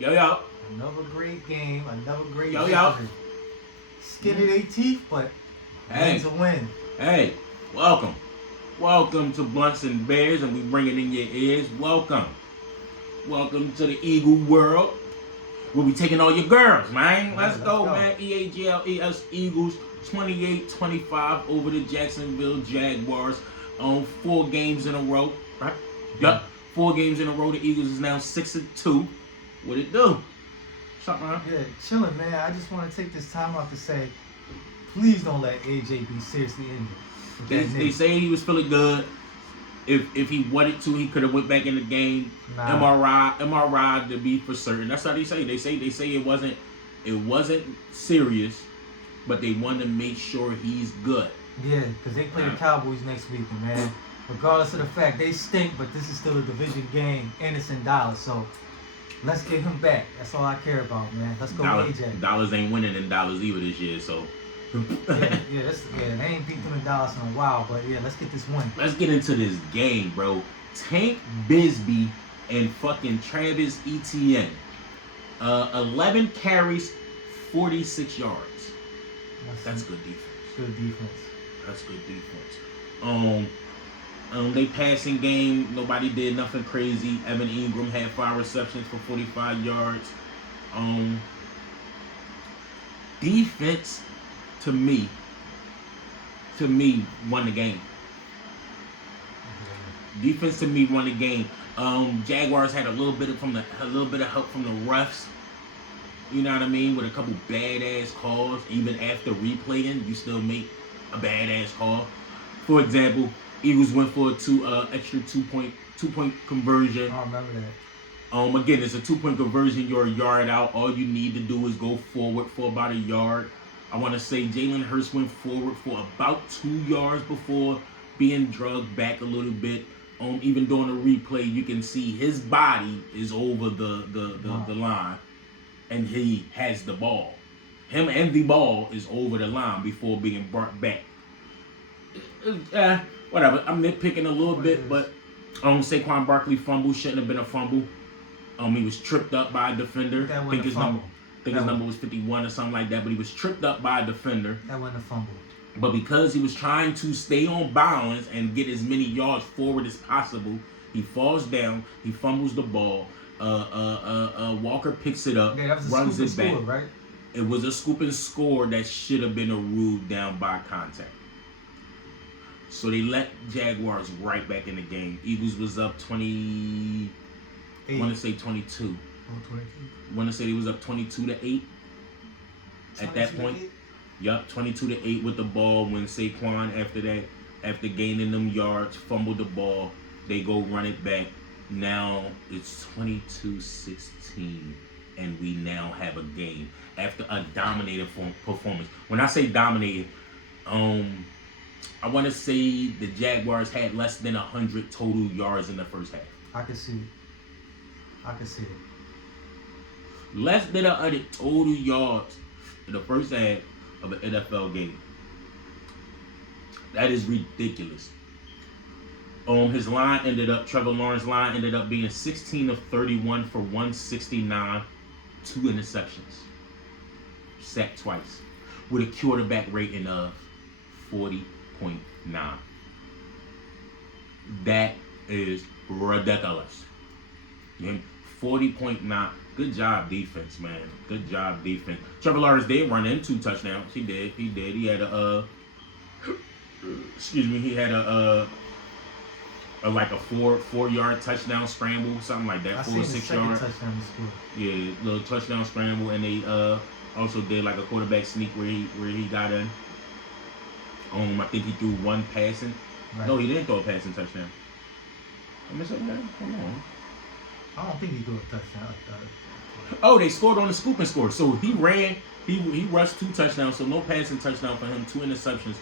Yo, yo. Another great game, another great Yo, yo. victory. Skin of their teeth, but win's a win. Hey, welcome. Welcome to Blunts and Bears, and we bring it in your ears. Welcome. Welcome to the Eagle world. We'll be taking all your girls, man. Let's go, man. EAGLES Eagles 28-25 over the Jacksonville Jaguars on 4 games in a row. Right? Yup. 4 games in a row. The Eagles is now 6-2. What it do? What's up, man? Yeah, chilling, man. I just want to take this time out to say, please don't let AJ be seriously injured. They say he was feeling good. If he wanted to, he could have went back in the game. Nah. MRI to be for certain. That's how they say. They say it wasn't serious, but they wanted to make sure he's good. Yeah, because they play the Cowboys next week, man. Regardless of the fact they stink, but this is still a division game, and it's in Dallas. So let's get him back. That's all I care about, man. Let's go, AJ. Dallas ain't winning in Dallas either this year, so. They ain't beat them in Dallas in a while, but yeah, let's get this win. Let's get into this game, bro. Tank Bisbee and fucking Travis Etienne. 11 carries, 46 yards. That's good defense. Good defense. That's good defense. They passing game, nobody did nothing crazy. Evan Ingram had 5 receptions for 45 yards. Defense to me won the game. Defense to me won the game. Jaguars had a little bit of help from the refs. You know what I mean? With a couple badass calls. Even after replaying, you still make a badass call. For example, Eagles went for a extra two point conversion. I remember that. Again, it's a 2-point conversion. You're a yard out. All you need to do is go forward for about a yard. I want to say Jalen Hurts went forward for about 2 yards before being drugged back a little bit. Even during the replay, you can see his body is over the line, and he has the ball. Him and the ball is over the line before being brought back. Whatever. I'm nitpicking a little bit, but Saquon Barkley fumble shouldn't have been a fumble. He was tripped up by a defender. I think his number was 51 or something like that, but he was tripped up by a defender. That wasn't a fumble. But because he was trying to stay on balance and get as many yards forward as possible, he falls down, he fumbles the ball. Walker picks it up, runs it back. Score, right? It was a scoop and score that should have been a rule down by contact. So they let Jaguars right back in the game. Eagles was up 20. I want to say 22. Oh, 22. I want to say they was up 22-8 at that point. Yup, 22-8 with the ball when Saquon after gaining them yards, fumbled the ball. They go run it back. Now it's 22-16, and we now have a game after a dominated performance. When I say dominated, I want to say the Jaguars had less than 100 total yards in the first half. I can see it. Less than 100 total yards in the first half of an NFL game. That is ridiculous. Trevor Lawrence's line ended up being 16 of 31 for 169, 2 interceptions. Sacked twice. With a quarterback rating of 40.9. That is ridiculous. 40.9. Good job, defense, man. Good job, defense. Trevor Lawrence did run in 2 touchdowns. He did. He had a like a 4-yard touchdown scramble, something like that. 4 or 6 yards. Yeah, little touchdown scramble, and they also did like a quarterback sneak where he got in. I think he threw 1 passing. Right. No, he didn't throw a passing touchdown. Come on. I don't think he threw a touchdown. Oh, they scored on the scoop and score. So he ran, he rushed 2 touchdowns, so no passing touchdown for him, 2 interceptions,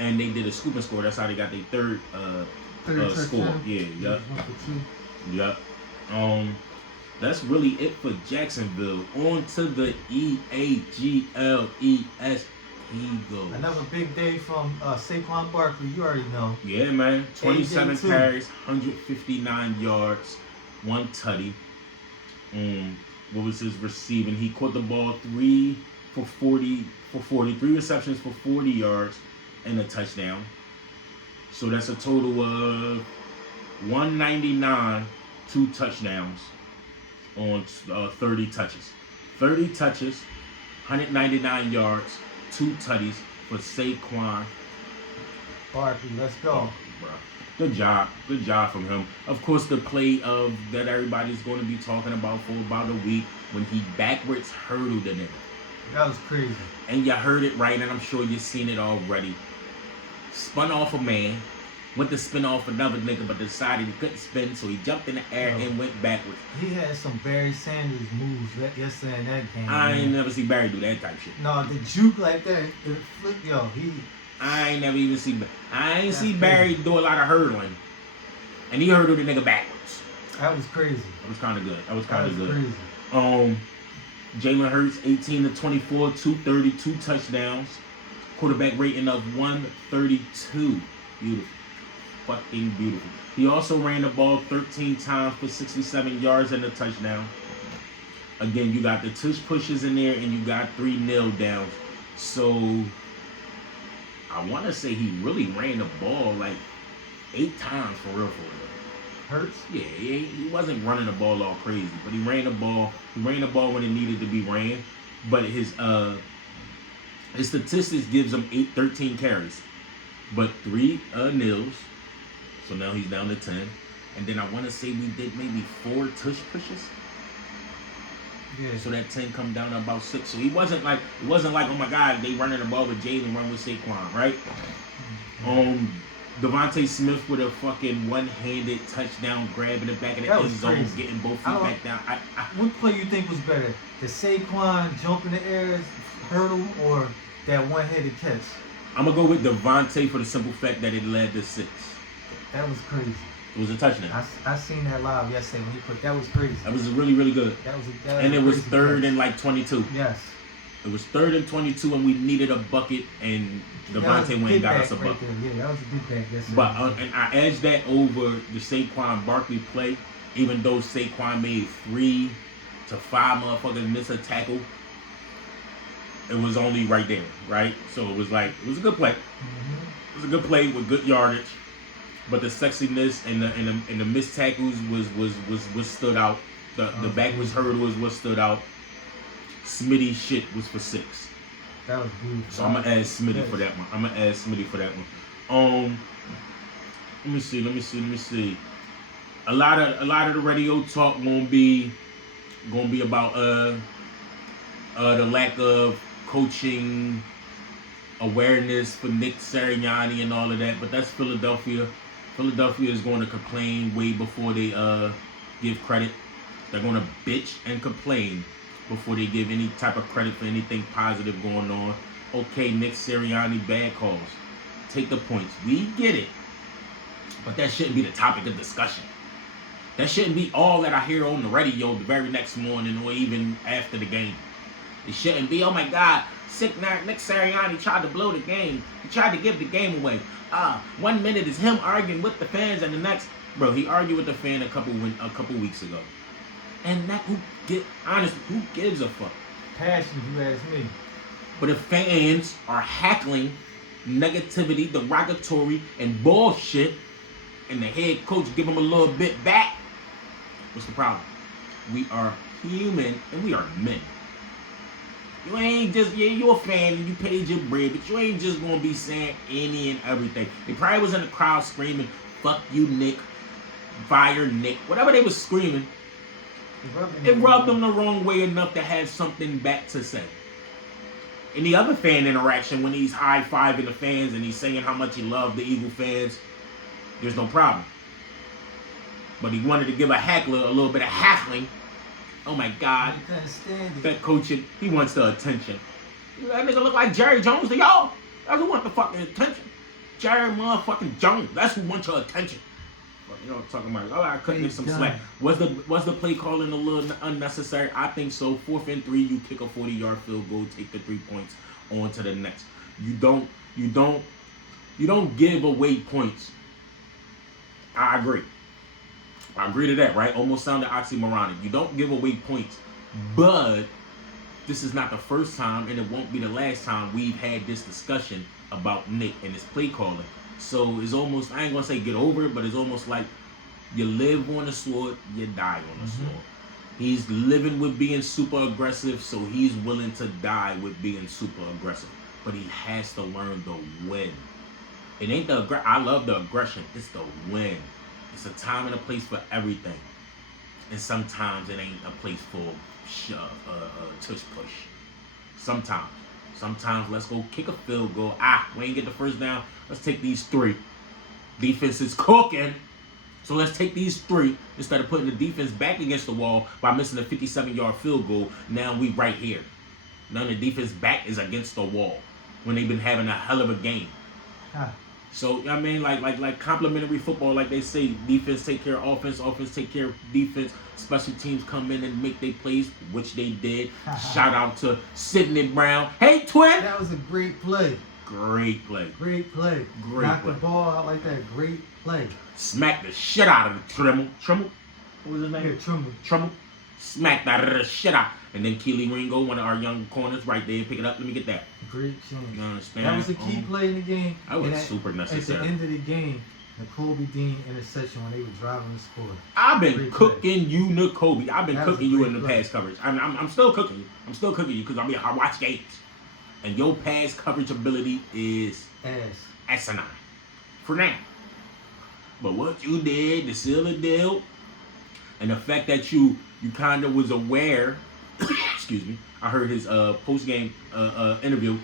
and they did a scoop and score. That's how they got their third score. Yeah, yep. That's really it for Jacksonville. On to the EAGLES Eagles. Another big day from Saquon Barkley. You already know. Yeah, man. 27 carries, 159 yards, 1 tutty. what was his receiving? He caught the ball 3 for 40, 3 receptions for 40 yards and a touchdown. So that's a total of 199, 2 touchdowns on 30 touches. 30 touches, 199 yards, 2 tutties for Saquon Barkley, let's go. Bro. Good job from him. Of course, the play of that everybody's going to be talking about for about a week when he backwards hurdled the nigga. That was crazy. And you heard it right, and I'm sure you've seen it already. Spun off a man, went to spin off another nigga, but decided he couldn't spin, so he jumped in the air and went backwards. He had some Barry Sanders moves yesterday in that game. I ain't never see Barry do that type shit. No, the juke like that, the flip, I ain't never even see. I ain't see Barry do a lot of hurdling, and he hurdled the nigga backwards. That was crazy. That was kind of good. That was kind of good. Crazy. Jalen Hurts, 18 to 24, 232 touchdowns, quarterback rating of 132. Beautiful, fucking beautiful. He also ran the ball 13 times for 67 yards and a touchdown. Again, you got the tush pushes in there, and you got 3 kneel downs. So I want to say he really ran the ball like 8 times for real. Hurts? Yeah, he wasn't running the ball all crazy, but he ran the ball. He ran the ball when it needed to be ran. But his statistics gives him 13 carries, but 3 nils. So now he's down to 10. And then I want to say we did maybe 4 tush pushes. Yeah. So that 10 come down to about 6. So it wasn't like oh my God, they running the ball with Jalen, run with Saquon, right? Devontae Smith with a fucking one-handed touchdown grab in the back of the end zone, getting both feet back down. What play you think was better? The Saquon jump in the air, hurdle, or that one-handed catch? I'm gonna go with Devontae for the simple fact that it led to 6. That was crazy. It was a touchdown. I seen that live yesterday when he put. That was crazy. That was really, really good. And it was 3rd and like 22. Yes. It was 3rd and 22, and we needed a bucket, and Devontae went and got us a bucket. Yeah, that was a good back yesterday. But and I edged that over the Saquon Barkley play, even though Saquon made 3 to 5 motherfuckers miss a tackle. It was only right there, right? So it was a good play. It was a good play with good yardage. But the sexiness and the missed tackles was stood out. The backwards hurdle was what stood out. Smitty shit was for 6. That was beautiful. So I'm gonna add Smitty for that one. Let me see. A lot of the radio talk gonna be about the lack of coaching awareness for Nick Sirianni and all of that, but that's Philadelphia. Philadelphia is going to complain way before they give credit. They're going to bitch and complain before they give any type of credit for anything positive going on. Okay, Nick Sirianni, bad calls. Take the points. We get it. But that shouldn't be the topic of discussion. That shouldn't be all that I hear on the radio the very next morning or even after the game. It shouldn't be, oh my God, Nick Sirianni tried to blow the game. He tried to give the game away. 1 minute is him arguing with the fans, and the next, bro, he argued with the fan a couple weeks ago. And that, who gives a fuck? Passion, if you ask me. But if fans are heckling negativity, derogatory, and bullshit, and the head coach give them a little bit back, what's the problem? We are human, and we are men. You ain't just, you're a fan and you paid your bread, but you ain't just gonna be saying any and everything. They probably was in the crowd screaming, fuck you, Nick, fire Nick, whatever they was screaming. It rubbed them the wrong way enough to have something back to say. In the other fan interaction, when he's high-fiving the fans and he's saying how much he loved the Eagle fans, there's no problem. But he wanted to give a heckler a little bit of heckling. Oh my God, that coach, he wants the attention. That nigga look like Jerry Jones to y'all. That's who wants the fucking attention. Jerry motherfucking Jones. That's who wants your attention. You know what I'm talking about? Oh, I cut you some slack. Was the play calling a little unnecessary? I think so. 4th and 3, you kick a 40-yard field goal, take the 3 points on to the next. You don't give away points. I agree to that, right? Almost sounded oxymoronic. You don't give away points But this is not the first time, and it won't be the last time we've had this discussion about Nick and his play calling. So it's almost, I ain't gonna say get over it, but it's almost like you live on the sword, you die on the sword. He's living with being super aggressive, so he's willing to die with being super aggressive. But he has to learn the win. It ain't I love the aggression. It's the win. It's a time and a place for everything. And sometimes it ain't a place for tush push. Sometimes let's go kick a field goal. We ain't get the first down. Let's take these 3. Defense is cooking. So let's take these 3 instead of putting the defense back against the wall by missing a 57-yard field goal. Now we right here. Now the defense back is against the wall when they've been having a hell of a game. So I mean, like complimentary football, like they say, defense take care of offense, offense take care of defense. Special teams come in and make their plays, which they did. Shout out to Sidney Brown. Hey, twin. That was a great play. Great play. Great play. Knocked the ball out like that. Great play. Smacked the shit out of the Trimble. What was his name? Yeah, Trimble. Smacked the shit out. And then Keely Ringo, one of our young corners, right there. Pick it up. Let me get that. Great change. You understand? That was a key play in the game. That was super necessary. At the end of the game, N'Kobe Dean interception when they were driving the score. I've been cooking you, N'Kobe. I've been cooking you in the play. pass coverage. I'm still cooking you. I'm still cooking you because I watch games. And your pass coverage ability is asinine. For now. But what you did to seal the deal, and the fact that you kind of was aware, excuse me, I heard his post-game interview.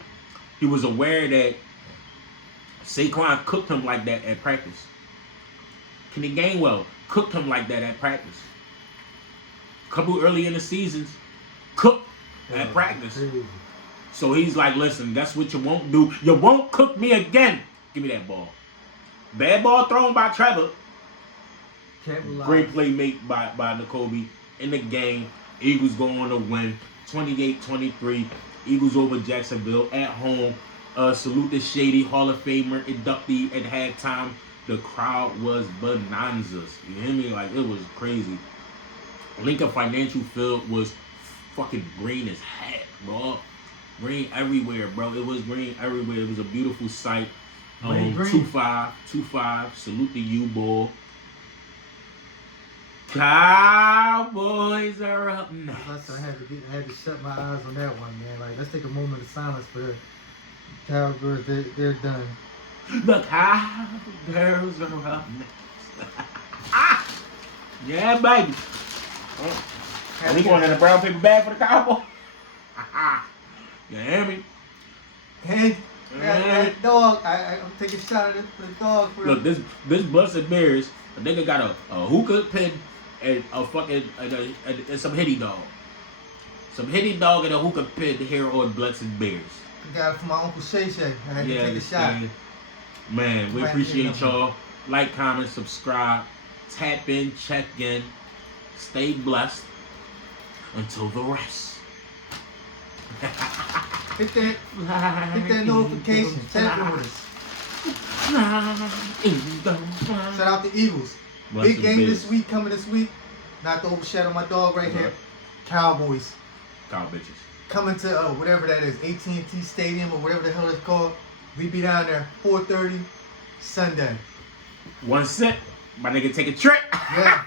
He was aware that Saquon cooked him like that at practice. Kenny Gainwell cooked him like that at practice. A couple early in the seasons, cooked at practice. Crazy. So he's like, listen, that's what you won't do. You won't cook me again. Give me that ball. Bad ball thrown by Trevor. Great play made by N'Kobe in the game. Eagles go on to win 28-23. Eagles over Jacksonville at home. Salute the Shady Hall of Famer inductee at halftime. The crowd was bonanzas. You hear me? Like, it was crazy. Lincoln Financial Field was fucking green as heck, bro. Green everywhere, bro. It was green everywhere. It was a beautiful sight. 2-5. Salute the U-Ball. Cowboys are up next. I had to shut my eyes on that one, man. Like, let's take a moment of silence for the Cowboys. They're done. The Cowgirls are up next. Yeah, baby. Are we going in the brown paper bag for the Cowboys? You hear me? Hey, that dog. I'm taking a shot at the dog. Look, this Blessed Bears, a nigga got a hookah pin and a fucking and some hitty dog. Some hitty dog and a hookah pin here on Blessed Bears. I got it from my Uncle Shay Shay. I had to take a shot. Man, we appreciate y'all. Like, comment, subscribe, tap in, check in, stay blessed. Until the rest. Hit that notification. Tap in with us. Shout out the Eagles. Big game this week, coming this week. Not to overshadow my dog right here. Cowboys. Cow bitches. Coming to whatever that is, AT&T Stadium or whatever the hell it's called. We be down there 4:30 Sunday. One sip. My nigga take a trip. Yeah.